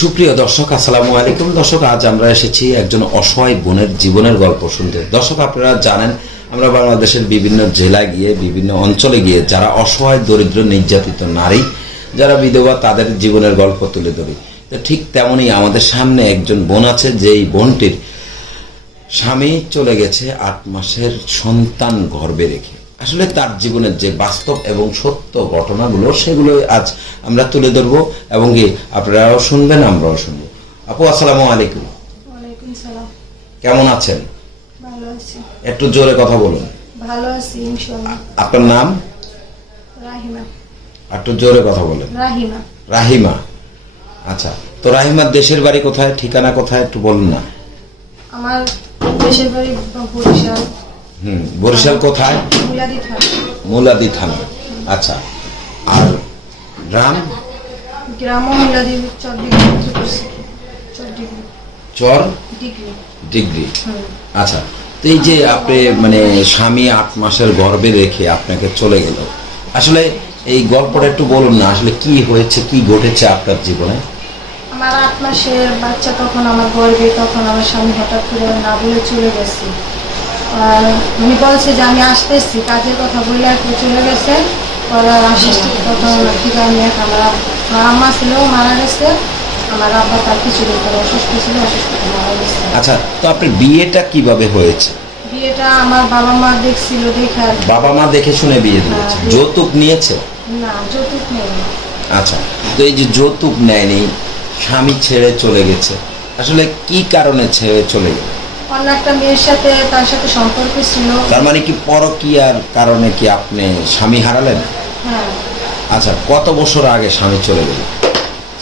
সুপ্রিয় দর্শক, আসসালামু আলাইকুম। দর্শক, আজ আমরা এসেছি একজন অসহায় বোনের জীবনের গল্প শুনতে। দর্শক, আপনারা জানেন, আমরা বাংলাদেশের বিভিন্ন জেলায় গিয়ে, বিভিন্ন অঞ্চলে গিয়ে যারা অসহায়, দরিদ্র, নির্যাতিত নারী, যারা বিধবা, তাদের জীবনের গল্প তুলে ধরি। তো ঠিক তেমনই আমাদের সামনে একজন বোন আছে, যেই বোনটির স্বামী চলে গেছে আট মাসের সন্তান গর্বে রেখে। আসলে তার জীবনের যে বাস্তব এবং সত্য ঘটনাগুলো সেগুলো আজ আমরা তুলে ধরবো এবং কি আপনারাও শুনবেন আমরাও শুনব। আপু আসসালামু আলাইকুম। কেমন আছেন? একটু জোরে কথা বলুন। ভালো আছি আপনার নাম? রাহিমা। একটু জোরে কথা বলেন। রাহিমা। রাহিমা। আচ্ছা তো রাহিমার দেশের বাড়ি কোথায় ঠিকানা কোথায় একটু বলুন না। আমার দেশের বাড়ি বরিশাল। হুম বরিশাল কোথায়? মুলাদি থানা। আচ্ছা আর গ্রাম? গ্রাম চর ডিগ্রি আচ্ছা তো এই যে আপনি মানে স্বামী আট মাসের গর্ভে রেখে আপনাকে চলে গেল আসলে এই গল্পটা একটু বলুন না আসলে কি হয়েছে কি ঘটেছে আপনার জীবনে? আমার আট মাসের বাচ্চা তখন আমার গর্বে তখন আমার স্বামী হঠাৎ করে না বলে চলে গেছে। উনি বলছে যে আমি আসতে আসতেছি কাজের কথা বলে একটু চলে গেছে। পরে আর আমার আমার আম্মা ছিল মারা গেছে। আমার আব্বা তার কিছুদিন পরে অসুস্থ ছিল অসুস্থ মারা গেছে। আচ্ছা তো আপনার বিয়েটা কীভাবে হয়েছে? বিয়েটা আমার বাবা মা দেখছিল দেখে আর বাবা মা দেখে শুনে বিয়ে দিয়েছে। যৌতুক নিয়েছে? না যৌতুক নেই আচ্ছা তো এই যে যৌতুক নেয়নি স্বামী ছেড়ে চলে গেছে আসলে কি কারণে ছেড়ে চলে গেল অন্য একটা মেয়ের সাথে তার সাথে সম্পর্ক ছিল। তার মানে কি পরকিয়ার কারণে কি আপনি স্বামী হারালেন? হ্যাঁ। আচ্ছা কত বছর আগে স্বামী চলে গেল?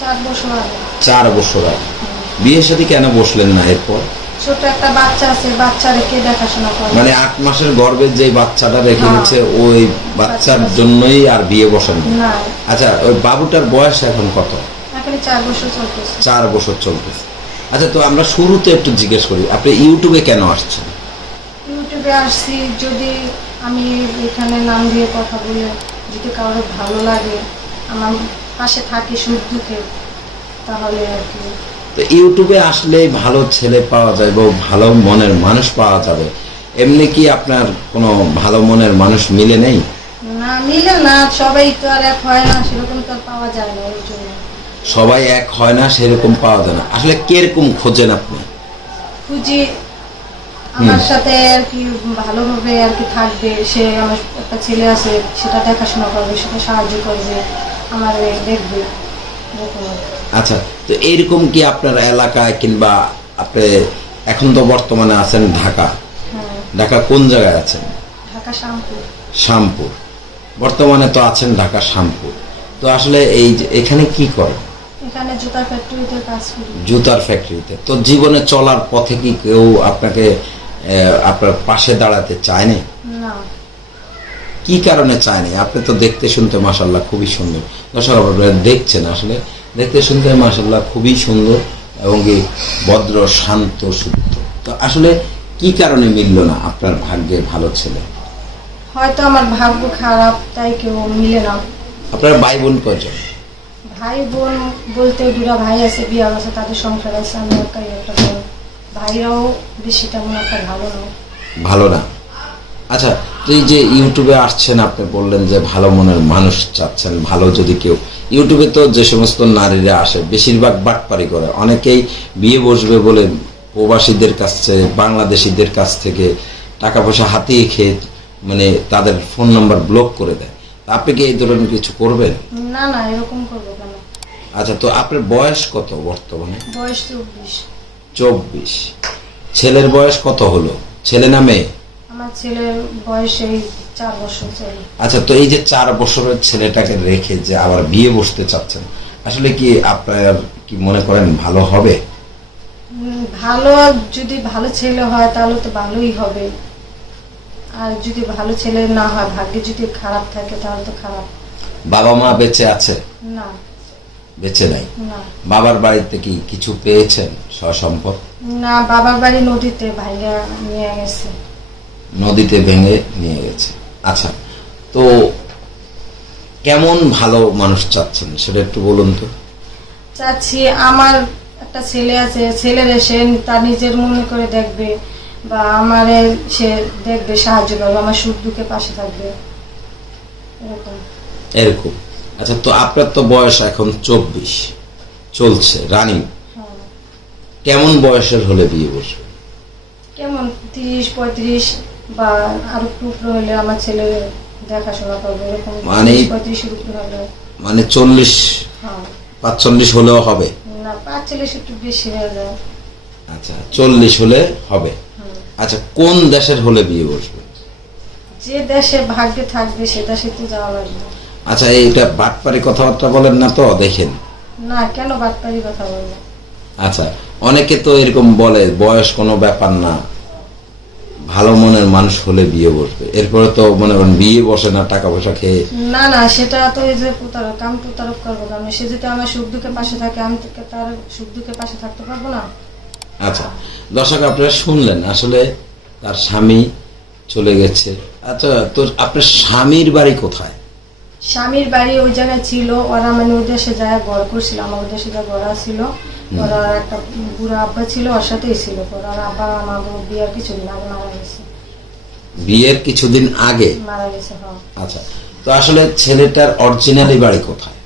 চার বছর আগে। চার বছর আগে। বিয়ের সাথে কেন বসলেন না এরপর? ছোট একটা বাচ্চা আছে বাচ্চা রেখে দেখাশোনা করে। মানে আট মাসের গর্ভে যে বাচ্চাটা রেখে হ্যাঁ। গেছে ওই বাচ্চার জন্যই আর বিয়ে বসেন? আচ্ছা ওই বাবুটার বয়স এখন কত? এখন চার বছর চলতেছে। চার বছর চলতেছে। আচ্ছা তো আমরা শুরুতে একটু জিজ্ঞেস করি আপনি ইউটিউবে কেন আসছেন? ইউটিউবে আসছি যদি আমি এখানে নাম দিয়ে কথা বলে যদি কারোর ভালো লাগে আমার পাশে থাকে সুখ দুঃখে তাহলে আর কি। তো ইউটিউবে আসলে ভালো ছেলে পাওয়া যায় বা ভালো মনের মানুষ পাওয়া যাবে এমনি কি আপনার কোনো ভালো মনের মানুষ মিলে নেই? না মিলে না সবাই তো আর এক হয় না সেরকম তো পাওয়া যায় না ওই জন্য সবাই এক হয় না সেরকম পাওয়া যায় না। আসলে কীরকম খোঁজেন আপনি? খুঁজি। আমার সাথে আর কি ভালোভাবে আর কি থাকবে। সে আমার একটা ছেলে আছে সেটা দেখাশোনা করবে সেটা সাহায্য করবে আমার দেখবে। এরকম। আচ্ছা তো এইরকম কি আপনার এলাকায় কিংবা আপনি এখন তো বর্তমানে আছেন ঢাকা? হ্যাঁ। ঢাকা কোন জায়গায় আছেন? ঢাকা শ্যামপুর। শ্যামপুর। বর্তমানে তো আছেন ঢাকা শ্যামপুর। তো আসলে এই এখানে কি করেন? জুতার ফ্যাক্টরিতে কাজ করি। জুতার ফ্যাক্টরিতে তো জীবনে চলার পথে কি কেউ আপনাকে আপনার পাশে দাঁড়াতে চায়নি না। কি কারণে চায়নি আপনি তো দেখতে শুনতে মাসাল্লাহ খুবই সুন্দর। দর্শক আপনারা দেখছেন আসলে। দেখতে শুনতে মাসাল্লাহ খুবই সুন্দর এবং কি ভদ্র শান্ত শুদ্ধ তো আসলে কি কারণে মিলল না আপনার ভাগ্যে ভালো ছেলে? হয়তো আমার ভাগ্য খারাপ তাই কেউ মিলে না। আপনার ভাই বোন কজন ভাই বোন বলতে দুটা ভাই আছে বিয়ে আছে তাদের সংসার আছে আমি একাই একটা বোন ভাইরাও বেশি তেমন একটা ভালো নয়। ভালো না? আচ্ছা এই যে ইউটিউবে আসছেন আপনি বললেন যে ভালো মনের মানুষ চাচ্ছেন ভালো যদি কেউ। ইউটিউবে তো যে সমস্ত নারীরা আসে বেশিরভাগ বাটপারি করে। অনেকেই বিয়ে বসবে বলে প্রবাসীদের কাছ থেকে বাংলাদেশিদের কাছ থেকে টাকা পয়সা হাতিয়ে খেয়ে মানে তাদের ফোন নাম্বার ব্লক করে দেয়। আপনি কি এই ধরনের কিছু করবেন? না না এরকম করব আচ্ছা তো আপনার বয়স কত বর্তমানে? বয়স চব্বিশ। চব্বিশ। ছেলের বয়স কত হলো? ছেলে না মেয়ে? আমার ছেলের বয়স এই চার বছর চলে আচ্ছা তো এই যে চার বছরের ছেলেটাকে রেখে যে আবার বিয়ে বসতে চাচ্ছেন আসলে কি আপনার কি মনে করেন ভালো হবে? ভালো যদি ভালো ছেলে হয় তাহলে তো ভালোই হবে। আর যদি ভালো ছেলে না হয় ভাগ্যে যদি খারাপ থাকে তাহলে তো খারাপ। বাবা মা বেঁচে আছে? না। বেঁচে নাই। বাবার বাড়িতে কি কিছু পেয়েছেন সসম্পদ? না বাবার বাড়ি নদীতে ভাইরা নিয়ে গেছে। নদীতে ভেঙে নিয়ে গেছে। আচ্ছা তো কেমন ভালো মানুষ চাচ্ছেন সেটা একটু বলুন তো। চাচ্ছি আমার একটা ছেলে আছে ছেলের সে তার নিজের মনে করে দেখবে বা আমার সে দেখবে সাহায্য করবে আমার সুখ দুঃখে পাশে থাকবে। এরকম। এরকম। আচ্ছা তো আপনার তো বয়স এখন চব্বিশ। চলছে রানিং। কেমন বয়সের হলে বিয়ে বসবে? কেমন তিরিশ পঁয়ত্রিশ বা আরও উপরে হলে আমার ছেলে দেখাশোনা করবে এরকম মানে- পঁয়ত্রিশের উপরে হলে। মানে চল্লিশ হ্যাঁ। পাঁচচল্লিশ হলেও হবে? না পাঁচচল্লিশ একটু বেশি হয়ে যায়। আচ্ছা চল্লিশ হলে হবে? আচ্ছা কোন দেশের হলে বিয়ে বসবে? যে দেশে ভাগ্যে থাকবে সে দেশে তো যাওয়া লাগবে। আচ্ছা এইটা বাটপারি কথাবার্তা বলেন না তো দেখেন। না কেন বাটপারি কথা বলব আচ্ছা অনেকে তো এরকম বলে বয়স কোনো ব্যাপার না। ভালো মনের মানুষ হলে বিয়ে বসবে। এরপরে তো মনে করেন বিয়ে বসে না টাকা পয়সা খেয়ে। না না সেটা তো এই যে প্রতারক আমি প্রতারক করব না সে যদি আমার সুখ দুঃখের পাশে থাকে আমি তার সুখ দুঃখের পাশে থাকতে পারব না? আচ্ছা দর্শক আপনারা শুনলেন আসলে তার স্বামী চলে গেছে। আচ্ছা তো আপনার স্বামীর বাড়ি কোথায়? স্বামীর বাড়ি ওই জায়গায় ছিল ওরা মানে ওই দেশে যায় ঘর করছিল আমার ওই দেশে যা ঘোরা ছিল। ওরা একটা বুড়ো আব্বা ছিল ওর সাথেই ছিল। ওরা আব্বা আমার বিয়ের কিছুদিন আগে মারা গেছে। বিয়ের কিছুদিন আগে? মারা গেছে হ্যাঁ। আচ্ছা তো আসলে ছেলেটার অরিজিনালি বাড়ি কোথায়?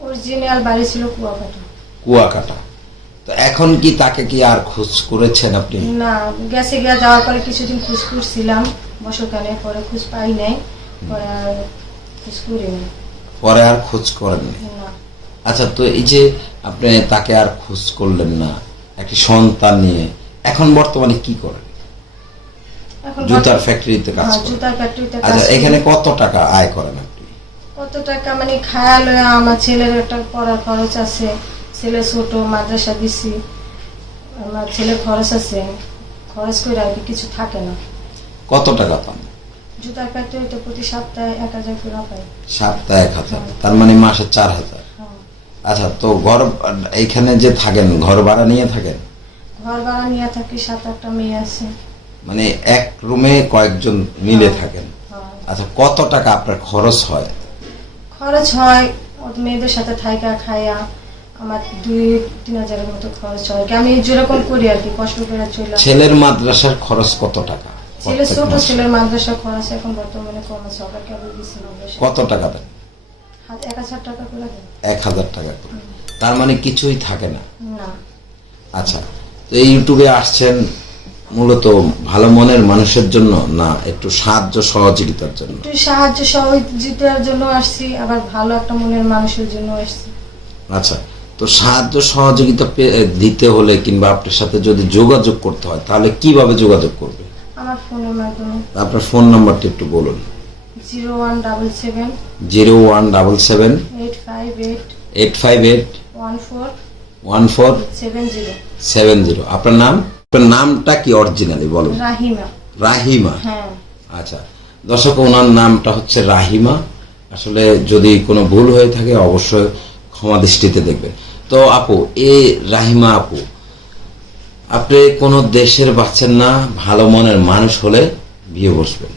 অরিজিনাল বাড়ি ছিল কুয়াকাটা। কুয়াকাটা। তো এখন কি তাকে কি আর খোঁজ করেছেন আপনি? না গেছে গিয়ে যাওয়ার পরে কিছুদিন খোঁজ করছিলাম বছরখানে পরে খোঁজ পাই নাই। পরে পরে আর খোঁজ করেননি। আচ্ছা তো এই যে আপনি তাকে আর খোঁজ করলেন না একটি সন্তান নিয়ে এখন বর্তমানে কি করেন? জুতার ফ্যাক্টরিতে কাজ হ্যাঁ, করেন। জুতার ফ্যাক্টরিতে আচ্ছা এখানে কত টাকা আয় করেন আপনি? কত টাকা? মানে খায়াল আমার ছেলের একটা পড়ার খরচ আছে। ছেলে ছোট মাদ্রাসা দিছি। আমার ছেলের খরচ আছে। খরচ করে আর কিছু থাকে না। কত টাকা পান? জুতার ফ্যাক্টরিতে প্রতি সপ্তাহে এক হাজার করে পাই সপ্তাহে এক হাজার। তার মানে মাসে চার হাজার। হ্যাঁ। আচ্ছা তো ঘর এইখানে যে থাকেন ঘর ভাড়া নিয়ে থাকেন? ঘর ভাড়া নিয়ে থাকি সাত আটটা মেয়ে আছে। মানে এক রুমে কয়েকজন মিলে থাকেন? হ্যাঁ। আচ্ছা কত টাকা আপনার খরচ হয়? খরচ হয় মেয়েদের সাথে থাইকা খাইয়া আমার দুই তিন হাজারের মতো খরচ হয়। আমি যেরকম করি আর কি কষ্ট করে চলে ছেলের মাদ্রাসার খরচ কত টাকা? ছেলে ছোট ছেলের মাদ্রাসা খরচ এখন বর্তমানে কম আছে কেবল দিচ্ছি মাদ্রাসা কত টাকা দেন এক হাজার টাকা করে এক হাজার টাকা করে। তার মানে কিছুই থাকে না। না। আচ্ছা এই ইউটিউবে আসছেন মূলত ভালো মনের মানুষের জন্য না একটু সাহায্য সহযোগিতার জন্য? একটু সাহায্য সহযোগিতার জন্য আসছি আবার ভালো একটা মনের মানুষের জন্য আসছি। আচ্ছা তো সাহায্য সহযোগিতা দিতে হলে কিংবা আপনার সাথে যদি যোগাযোগ করতে হয় তাহলে কীভাবে যোগাযোগ করবে? আমার ফোনের মাধ্যমে আপনার ফোন নাম্বারটা একটু বলুন। Zero one double seven zero one double seven eight five eight eight five eight one four one four seven zero seven zero আপনার নাম? আপনার নামটা কি অরিজিনালি বলুন? রাহিমা। রাহিমা। হ্যাঁ। আচ্ছা। দর্শক ওনার নামটা হচ্ছে রাহিমা। আসলে যদি কোনো ভুল হয়ে থাকে অবশ্যই ক্ষমা দৃষ্টিতে দেখবেন। তো আপু এ রাহিমা আপু আপনি কোনো দেশের বাচ্চার না ভালো মনের মানুষ হলে বিয়ে বসবেন।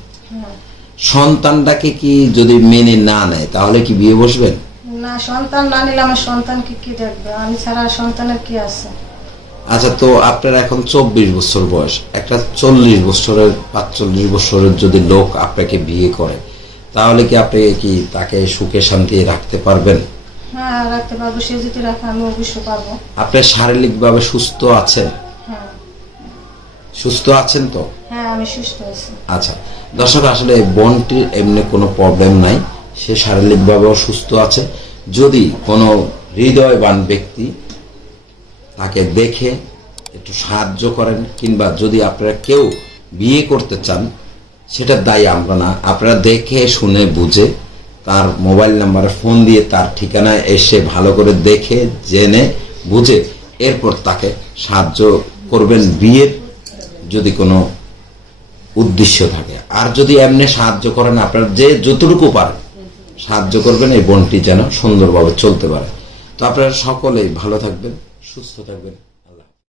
সন্তানটাকে কি যদি মেনে না নেয় তাহলে কি বিয়ে বসবেন? না সন্তান না নিলে আমার সন্তানকে কি দেখবে? আমি ছাড়া সন্তানের কি আছে? আচ্ছা তো আপনার এখন চব্বিশ বছর বয়স। একটা চল্লিশ বছরের পাঁচচল্লিশ বছরের যদি লোক আপনাকে বিয়ে করে তাহলে কি আপনি কি তাকে সুখে শান্তি রাখতে পারবেন? হ্যাঁ রাখতে পারব। সে যদি রাখে আমি অবশ্যই পারব। আপনি শারীরিকভাবে সুস্থ আছেন? সুস্থ আছেন তো? হ্যাঁ আমি সুস্থ আছি। আচ্ছা দর্শক আসলে বোনটির এমনি কোনো প্রবলেম নাই। সে শারীরিকভাবেও সুস্থ আছে। যদি কোনো হৃদয়বান ব্যক্তি তাকে দেখে একটু সাহায্য করেন কিংবা যদি আপনারা কেউ বিয়ে করতে চান সেটার দায়ী আমরা না। আপনারা দেখে শুনে বুঝে তার মোবাইল নাম্বারে ফোন দিয়ে তার ঠিকানায় এসে ভালো করে দেখে জেনে বুঝে এরপর তাকে সাহায্য করবেন বিয়ের যদি কোনো উদ্দেশ্য থাকে। আর যদি এমনি সাহায্য করেন আপনার যে যতটুকু পারেন, সাহায্য করবেন এই বনটি যেন সুন্দরভাবে চলতে পারে। তো আপনারা সকলেই ভালো থাকবেন, সুস্থ থাকবেন।